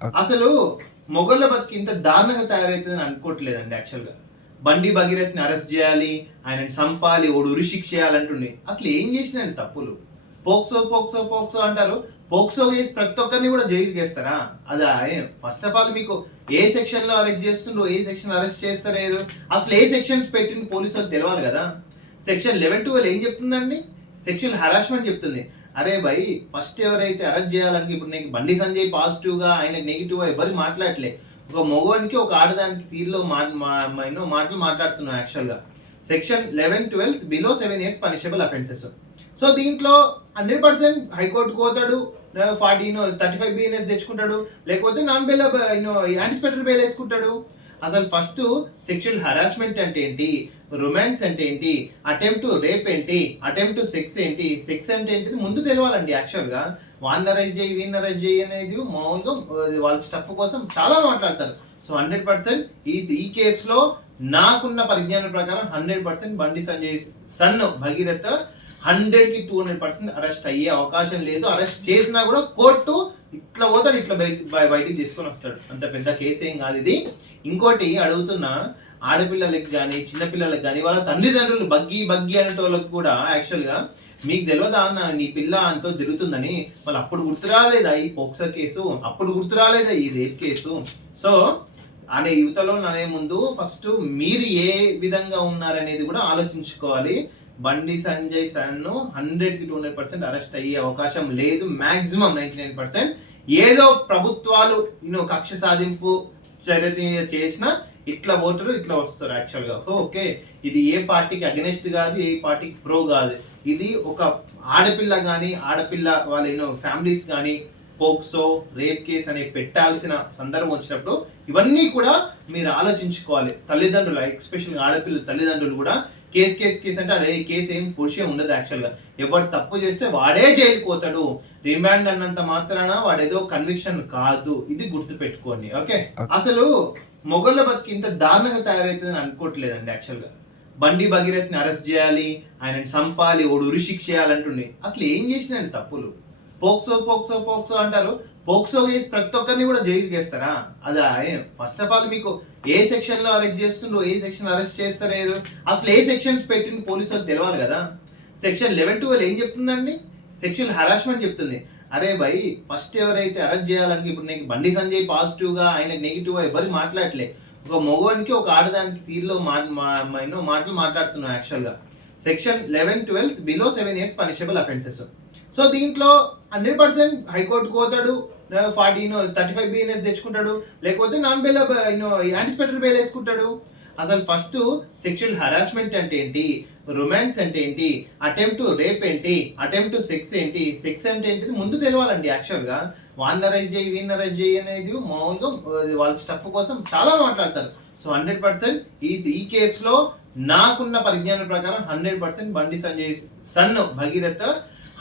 అసలు మొగళ్ళ బతికి ఇంత దారుణంగా తయారైతుందని అనుకోవట్లేదండి యాక్చువల్గా. బండి భగీరథ్ని అరెస్ట్ చేయాలి, ఆయనని సంపాలి, ఓడు ఉరిశిక్ష చేయాలంటుండే. అసలు ఏం చేసినాయండి తప్పులు? పోక్సో పోక్సో పోక్సో అంటారు. పోక్సో చేసి ప్రతి ఒక్కరిని కూడా జైలు చేస్తారా? అదా ఫస్ట్ ఆఫ్ ఆల్ మీకు ఏ సెక్షన్ లో అరెస్ట్ చేస్తుండ్రో, ఏ సెక్షన్ అరెస్ట్ చేస్తలేదు, అసలు ఏ సెక్షన్స్ పెట్టిన పోలీసులకు తెలవాలి కదా. సెక్షన్ 11-12 ఏం చెప్తుందండి? సెక్షువల్ హరాస్మెంట్ చెప్తుంది. అరే భయ్, ఫస్ట్ ఎవరైతే అరెస్ట్ చేయాలని ఇప్పుడు నీకు బండి సంజయ్ పాజిటివ్గా, ఆయనకు నెగిటివ్గా ఎవరు మాట్లాడలే. ఒక మగవానికి ఒక ఆడదానికి తీరులో మాటలు మాట్లాడుతున్నాం యాక్చువల్గా. Section 11-12 below 7 years punishable offences. So దీంట్లో 100% హైకోర్టుకు పోతాడు, 35 BNS తెచ్చుకుంటాడు, లేకపోతే నాన్ బెయిల్ యాంటిసిపేటరీ బెయిల్ వేసుకుంటాడు. అసలు ఫస్ట్ సెక్షువల్ హరాస్మెంట్ అంటే ఏంటి, రొమాన్స్ అంటే ఏంటి, అటెంప్ట్ టు రేప్ ఏంటి, అటెంప్ట్ టు సెక్స్ ఏంటి, సెక్స్ అంటే ఏంటిది ముందు తెలియాలండి యాక్చువల్గా. వాన్ అరెస్ట్ చేయి, వీన్ అరెస్ట్ చేయి అనేది మామూలుగా వాళ్ళ స్టఫ్ కోసం చాలా మాట్లాడతారు. సో 100% ఈ కేసులో నాకున్న పరిజ్ఞానం ప్రకారం 100% బండి సంజయ్ సన్ భగీరథ 100కి 200% అరెస్ట్ అయ్యే అవకాశం లేదు. అరెస్ట్ చేసినా కూడా కోర్టు ఇట్లా పోతాడు, ఇట్లా బయటికి తీసుకొని వస్తాడు. అంత పెద్ద కేసు ఏం కాదు ఇది. ఇంకోటి అడుగుతున్నా, ఆడపిల్లలకి కానీ చిన్నపిల్లలకి కానీ వాళ్ళ తల్లిదండ్రులు బగ్గి అనేటోళ్ళకి కూడా యాక్చువల్గా మీకు తెలియదా నీ పిల్ల అంతో తిరుగుతుందని, వాళ్ళు అప్పుడు గుర్తురాలేదా ఈ పోక్సో కేసు, అప్పుడు గుర్తురాలేదా ఈ రేప్ కేసు. సో అనే యువతలో అనే ముందు ఫస్ట్ మీరు ఏ విధంగా ఉన్నారనేది కూడా ఆలోచించుకోవాలి. బండి సంజయ్ సన్ను 100కి 200% అరెస్ట్ అయ్యే అవకాశం లేదు. మాక్సిమం 99%. ఏదో ప్రభుత్వాలు కక్ష సాధింపు చర్య చేసినా ఇట్లా ఓటరు ఇట్లా వస్తారు యాక్చువల్గా. ఓకే, ఇది ఏ పార్టీకి అగెనెస్ట్ కాదు, ఏ పార్టీకి ప్రో కాదు. ఇది ఒక ఆడపిల్ల కానీ, ఆడపిల్ల వాళ్ళ ఫ్యామిలీస్ కానీ పోక్సో రేప్ కేసు అనేది పెట్టాల్సిన సందర్భం వచ్చినప్పుడు ఇవన్నీ కూడా మీరు ఆలోచించుకోవాలి. తల్లిదండ్రులు, ఎస్పెషల్గా ఆడపిల్లల తల్లిదండ్రులు కూడా కేసు అంటే అదే కేసు ఏం పొడిచే ఉండదు యాక్చువల్గా. ఎవరు తప్పు చేస్తే వాడే జైలుకి పోతాడు. రిమాండ్ అన్నంత మాత్రాన వాడేదో కన్విక్షన్ కాదు, ఇది గుర్తు పెట్టుకోండి. ఓకే, అసలు మొగళ్ళ బతికి ఇంత దారుణంగా తయారైతుందని అనుకోవట్లేదండి యాక్చువల్గా. బండి భగీరథ్ని అరెస్ట్ చేయాలి, ఆయనని సంపాలి, ఓడు ఉరిశిక్ష చేయాలంటుండే. అసలు ఏం చేసినాయండి తప్పులు? పోక్సో పోక్సో పోక్సో అంటారు. పోక్సో చేసి ప్రతి ఒక్కరిని కూడా జైలు చేస్తారా? అదా ఫస్ట్ ఆఫ్ ఆల్ మీకు ఏ సెక్షన్ లో అరెస్ట్ చేస్తుండ్రో, ఏ సెక్షన్ అరెస్ట్ చేస్తలేదు, అసలు ఏ సెక్షన్స్ పెట్టిన పోలీసులకు తెలవాలి కదా. సెక్షన్ 11-12 ఏం చెప్తుందండి? సెక్షువల్ హరాస్మెంట్ చెప్తుంది. అరే భయ్, ఫస్ట్ ఎవరైతే అరెస్ట్ చేయాలని ఇప్పుడు నీకు బండి సంజయ్ పాజిటివ్గా, ఆయనకు నెగిటివ్గా ఎవరు మాట్లాడలే. ఒక మగవానికి ఒక ఆడదానికి తీరులో మాటలు మాట్లాడుతున్నాం యాక్చువల్గా. Section 11-12 below 7 years punishable offences. So దీంట్లో 100% హైకోర్టుకు పోతాడు, 35 BNS తెచ్చుకుంటాడు, లేకపోతే నాన్ బెయిల్ యాంటిసిపేటరీ బెయిల్ వేసుకుంటాడు. అసలు ఫస్ట్ సెక్షువల్ హరాస్మెంట్ అంటే ఏంటి, రొమాన్స్ అంటే ఏంటి, అటెంప్ట్ టు రేప్ ఏంటి, అటెంప్ట్ టు సెక్స్ ఏంటి, సెక్స్ అంటే ఏంటిది ముందు తెలియాలండి యాక్చువల్గా. వాన్ అరెస్ట్ చేయి, వీన్ అరెస్ట్ చేయి అనేది మామూలుగా వాళ్ళ స్టఫ్ కోసం చాలా మాట్లాడతారు. సో 100% ఈ కేసులో నాకున్న పరిజ్ఞానం ప్రకారం 100% బండి సంజయ్ సన్ భగీరథ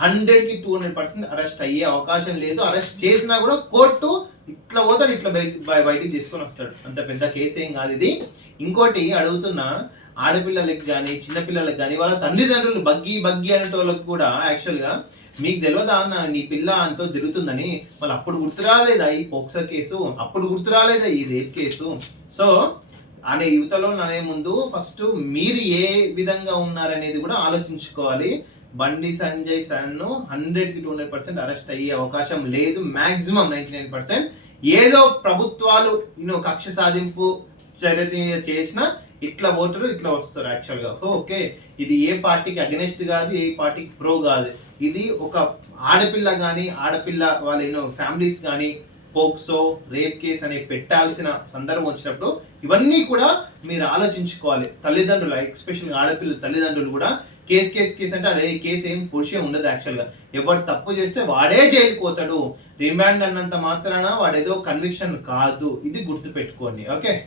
100కి 200% అరెస్ట్ అయ్యే అవకాశం లేదు. అరెస్ట్ చేసినా కూడా కోర్టు ఇట్లా పోతాడు, ఇట్లా బయటికి తీసుకొని వస్తాడు. అంత పెద్ద కేసు ఏం కాదు ఇది. ఇంకోటి అడుగుతున్నా, ఆడపిల్లలకి కానీ చిన్నపిల్లలకి కానీ వాళ్ళ తల్లిదండ్రులు బగ్గి అనేటోళ్ళకి కూడా యాక్చువల్గా మీకు తెలియదా నీ పిల్ల అంతో తిరుగుతుందని, వాళ్ళు అప్పుడు గుర్తురాలేదా ఈ పోక్సో కేసు, అప్పుడు గుర్తురాలేదా ఈ రేప్ కేసు. సో అనే యువతలో అనే ముందు ఫస్ట్ మీరు ఏ విధంగా ఉన్నారనేది కూడా ఆలోచించుకోవాలి. బండి సంజయ్ సన్ను 100కి 200% అరెస్ట్ అయ్యే అవకాశం లేదు. మాక్సిమం 99%. ఏదో ప్రభుత్వాలు కక్ష సాధింపు చర్య చేసినా ఇట్లా ఓటరు ఇట్లా వస్తారు యాక్చువల్గా. ఓకే, ఇది ఏ పార్టీకి అగెనెస్ట్ కాదు, ఏ పార్టీకి ప్రో కాదు. ఇది ఒక ఆడపిల్ల కానీ, ఆడపిల్ల వాళ్ళ ఫ్యామిలీస్ కానీ పోక్సో రేప్ కేసు అనేది పెట్టాల్సిన సందర్భం వచ్చినప్పుడు ఇవన్నీ కూడా మీరు ఆలోచించుకోవాలి. తల్లిదండ్రులు, ఎస్పెషల్గా ఆడపిల్లల తల్లిదండ్రులు కూడా కేసు అంటే అదే కేసు ఏం పొడిచే ఉండదు యాక్చువల్గా. ఎవరు తప్పు చేస్తే వాడే జైలుకి పోతాడు. రిమాండ్ అన్నంత మాత్రాన వాడేదో కన్విక్షన్ కాదు, ఇది గుర్తు పెట్టుకోండి. ఓకే.